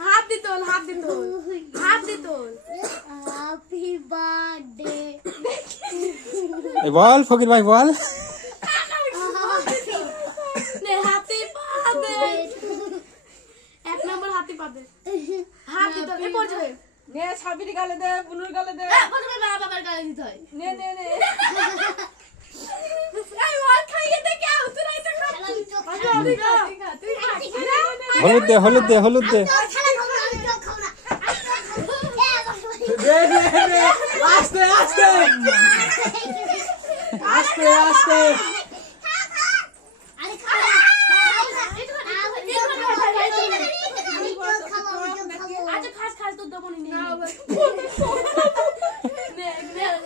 হাত দি তোল হাত দি তোল হাত দি তোল বল ফকির ভাই বল নে হাতি পা দে এক নম্বর হাতি পা দে হাত দি তোল এ পড়ছে নে সাবির গালে দে বুনুর গালে দে পড়ছে বাবার গালে দিতে হয় নে নে নে এই ওর খাইয়ে দে কে তুই রাইতে খা তুই খা তুই খা হলুদ দে হলুদ দে হলুদ দে দে দে দে আস্তে আস্তে আস্তে আস্তে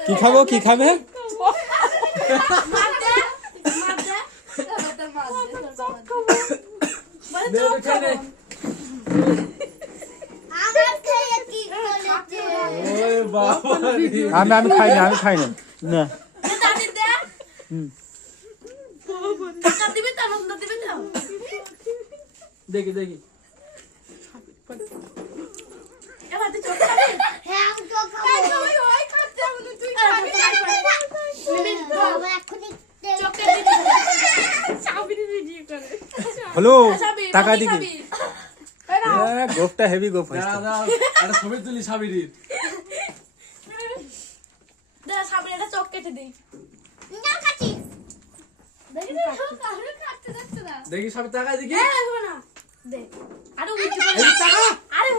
কি খাবো কি খাবে দে খেয়ে নে ওই বাবা আমি খাই না না দেখি দেখি হলো টাকা দিবি গোফটা হেভি গোফ হয়েছে দাঁড়া একটা ছবি তুলি সাবিরির চোখ কেটে দিই দেখি সব টাকা দেখি দে আরে টাকা আরে